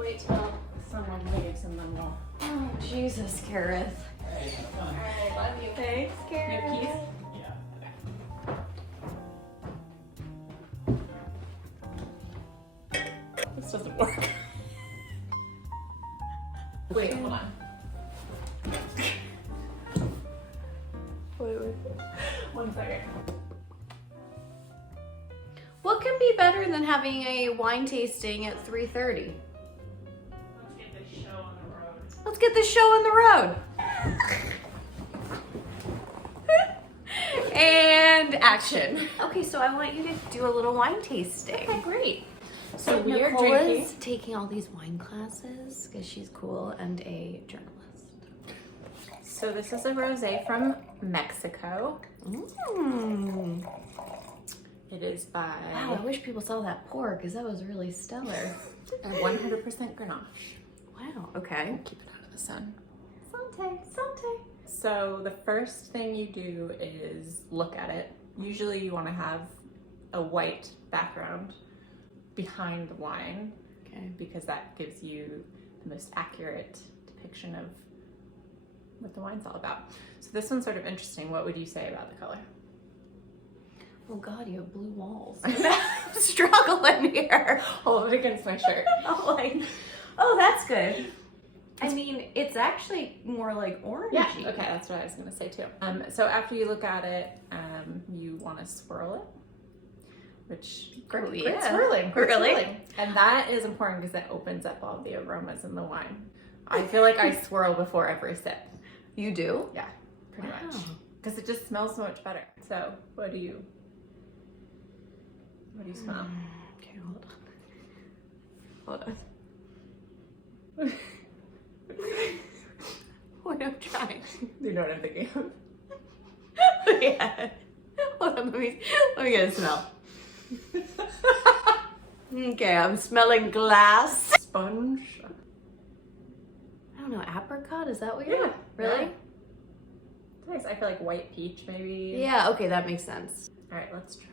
wait till someone leaves and then we'll... Oh, Jesus, Kareth. Alright, love you. Thanks, Kareth. You have keys? Yeah. This doesn't work. Wait, hold on. Wait. 1 second. What can be better than having a wine tasting at 3:30? Let's get this show on the road. Let's get this show on the road. And action. Okay, so I want you to do a little wine tasting. Okay, great. So we are Nicole drinking. is taking all these wine classes because she's cool and a journalist. So this is a rosé from Mexico. Mm. It is by Wow, I wish people saw that pour because that was really stellar. 100% Grenache. Wow, okay. Keep it out of the sun. Santé. So the first thing you do is look at it. Usually you want to have a white background behind the wine, Okay. because that gives you the most accurate depiction of what the wine's all about. So this one's sort of interesting. What would you say about the color? Oh God, you have blue walls. I'm struggling here. Hold it against my shirt. I'm like, oh, that's good. I mean, it's actually more like orangey. Yeah, okay, that's what I was gonna say too. So after you look at it, you wanna swirl it, which, Oh, great yeah. swirling, great Really? swirling. And that is important because that opens up all the aromas in the wine. I feel like I swirl before every sip. You do? Yeah, pretty Wow. much. Because it just smells so much better. So what do you smell? Okay, hold on. What I'm trying. You know what I'm thinking of? Yeah. Hold on, let me get a smell. Okay, I'm smelling glass. Sponge. I don't know, apricot, is that what Yeah. you're Really? Yeah. Nice. I feel like white peach maybe. Yeah, okay, that makes sense. All right, let's try.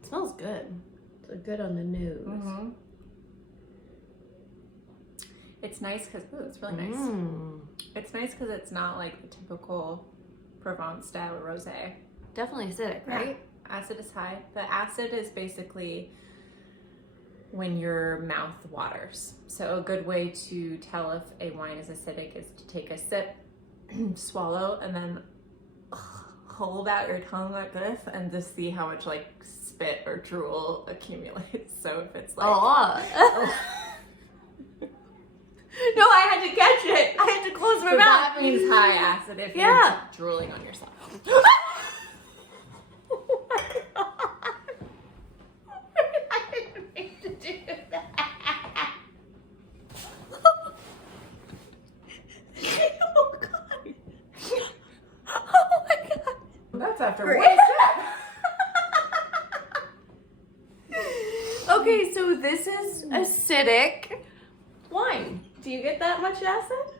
It smells good. It's good on the nose. Mm-hmm. It's nice because, it's really nice. Mm. It's nice because it's not like the typical Provence style rosé. Definitely acidic, right? Acid is high. The acid is basically when your mouth waters. So a good way to tell if a wine is acidic is to take a sip, swallow, and then hold out your tongue like this and just see how much like spit or drool accumulates. So if it's like... Oh. No, I had to catch it. I had to close my So mouth. that means high acid if Yeah. you're drooling on yourself. Oh my God. I didn't mean to do that. Oh God. Oh my God. That's after Great. one sip. Okay, so this is acidic wine. Do you get that much acid?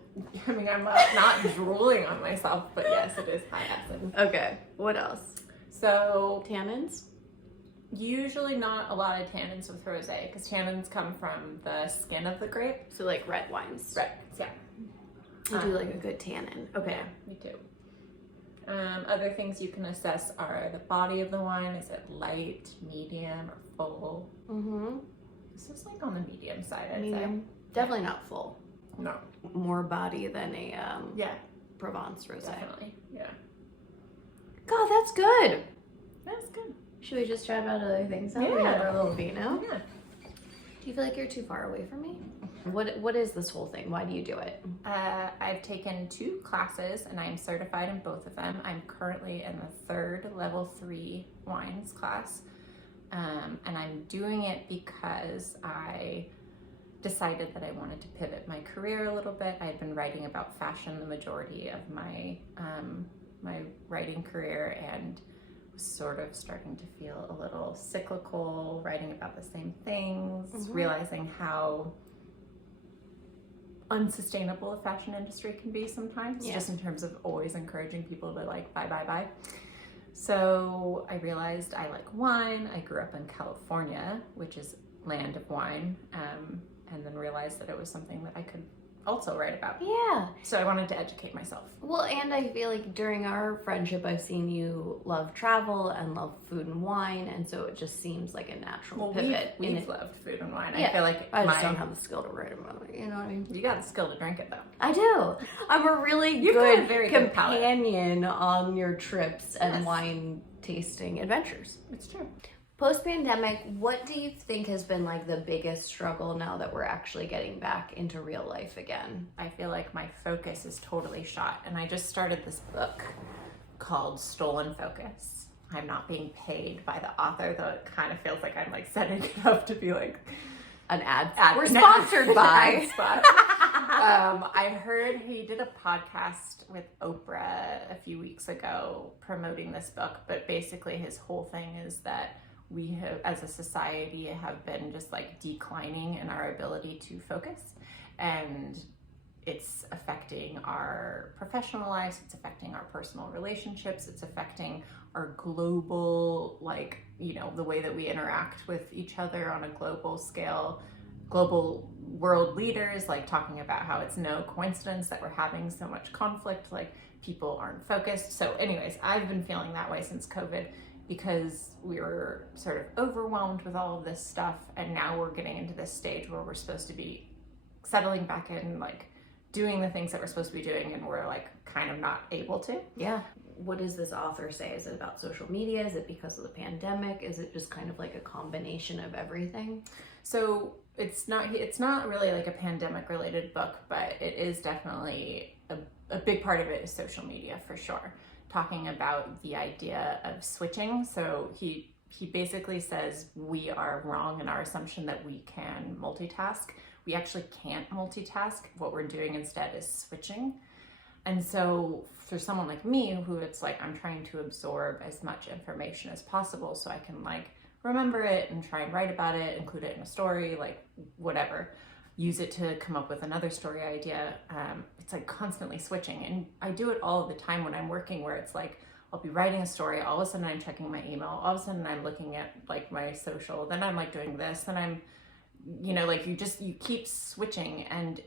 I mean, I'm not drooling on myself, but yes, it is high acid. Okay, what else? So Tannins? usually not a lot of tannins with rosé because tannins come from the skin of the grape. So like red wines. Right. Yeah. You do like a good tannin. Okay. Yeah, me too. Other things you can assess are the body of the wine. Is it light, medium, or full? Mm-hmm. This is like on the medium side, I'd Medium. Definitely not full. say. No. More body than a Yeah, Provence rosé. definitely. Yeah. God, that's good. That's good. Should we just try about other things? Now? We Yeah. have our little vino. Yeah. Do you feel like you're too far away from me? What is this whole thing? Why do you do it? I've taken 2 classes and I'm certified in both of them. I'm currently in the 3rd level 3 wines class. And I'm doing it because I decided that I wanted to pivot my career a little bit. I had been writing about fashion the majority of my my writing career and was sort of starting to feel a little cyclical, writing about the same things, realizing how unsustainable the fashion industry can be sometimes, just in terms of always encouraging people to like buy. So I realized I like wine. I grew up in California, which is land of wine. and then realized that it was something that I could also write about. Yeah. So I wanted to educate myself. Well, and I feel like during our friendship, I've seen you love travel and love food and wine, and so it just seems like a natural pivot. We've loved food and wine. Yeah. I feel like I just don't have the skill to write about it, you know what I mean? You got the skill to drink it, though. I do. I'm a really You've got a good very good palate. companion on your trips and Yes. wine tasting adventures. It's true. Post-pandemic, what do you think has been like the biggest struggle now that we're actually getting back into real life again? I feel like my focus is totally shot, and I just started this book called Stolen Focus. I'm not being paid by the author, though it kind of feels like I'm like setting it up to be like An ad. We're an sponsored ad by. spot. I heard he did a podcast with Oprah a few weeks ago promoting this book, but basically his whole thing is that we have, as a society, have been just like declining in our ability to focus, and it's affecting our professional lives, it's affecting our personal relationships, it's affecting our global, like, you know, the way that we interact with each other on a global scale. Global world leaders like talking about how it's no coincidence that we're having so much conflict, like people aren't focused. So anyways, I've been feeling that way since COVID, because we were sort of overwhelmed with all of this stuff, and now we're getting into this stage where we're supposed to be settling back in, like doing the things that we're supposed to be doing, and we're like kind of not able to. Yeah. What does this author say? Is it about social media? Is it because of the pandemic? Is it just kind of like a combination of everything? So it's not really like a pandemic related book, but it is definitely a big part of it is social media for sure. Talking about the idea of switching. So he basically says we are wrong in our assumption that we can multitask. We actually can't multitask. What we're doing instead is switching. And so for someone like me, who it's like I'm trying to absorb as much information as possible so I can like remember it and try and write about it, include it in a story, like whatever, use it to come up with another story idea. It's like constantly switching. And I do it all the time when I'm working, where it's like, I'll be writing a story, all of a sudden I'm checking my email, all of a sudden I'm looking at like my social, then I'm like doing this, then I'm, you know, like you keep switching, and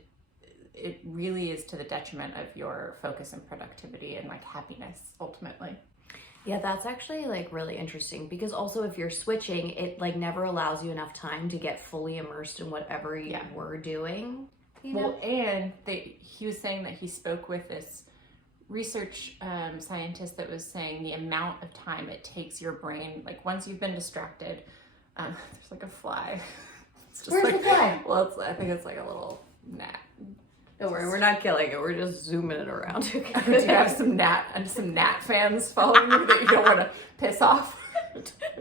it really is to the detriment of your focus and productivity and like happiness ultimately. Yeah, that's actually like really interesting, because also if you're switching, it like never allows you enough time to get fully immersed in whatever you were doing. You know? Well, and he was saying that he spoke with this research scientist that was saying the amount of time it takes your brain, like once you've been distracted, there's like a fly. It's just Where's like, the fly? Well, I think it's like a little gnat. Don't worry, we're not killing it. We're just zooming it around. Do you have some gnat fans following you that you don't want to piss off?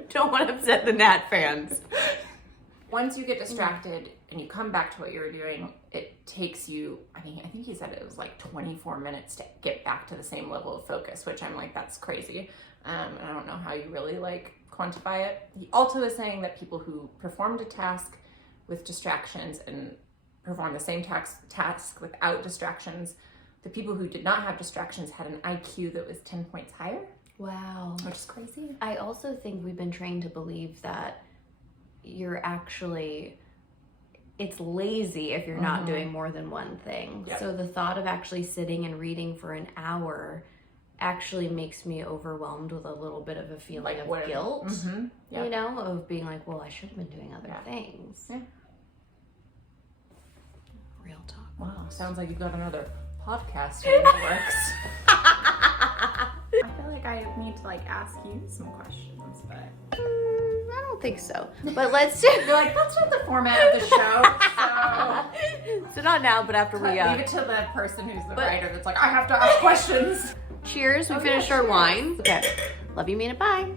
Don't want to upset the gnat fans. Once you get distracted and you come back to what you were doing, it takes you, I think he said it was like 24 minutes to get back to the same level of focus, which I'm like, that's crazy. And I don't know how you really like quantify it. He also is saying that people who performed a task with distractions and perform the same task without distractions, the people who did not have distractions had an IQ that was 10 points higher. Wow. Which is crazy. I also think we've been trained to believe that you're actually, it's lazy if you're not doing more than one thing. Yep. So the thought of actually sitting and reading for an hour actually makes me overwhelmed with a little bit of a feeling of guilt, you know, of being like, well, I should have been doing other things. Yeah. Real talk. Wow, sounds like you've got another podcast in the works. I feel like I need to like ask you some questions, but I don't think so. But let's do. You're like, that's not the format of the show. So not now, but after we leave it to the person who's the writer that's like, I have to ask questions. Cheers. We finished our wine. Okay. Love you, mean it. Bye.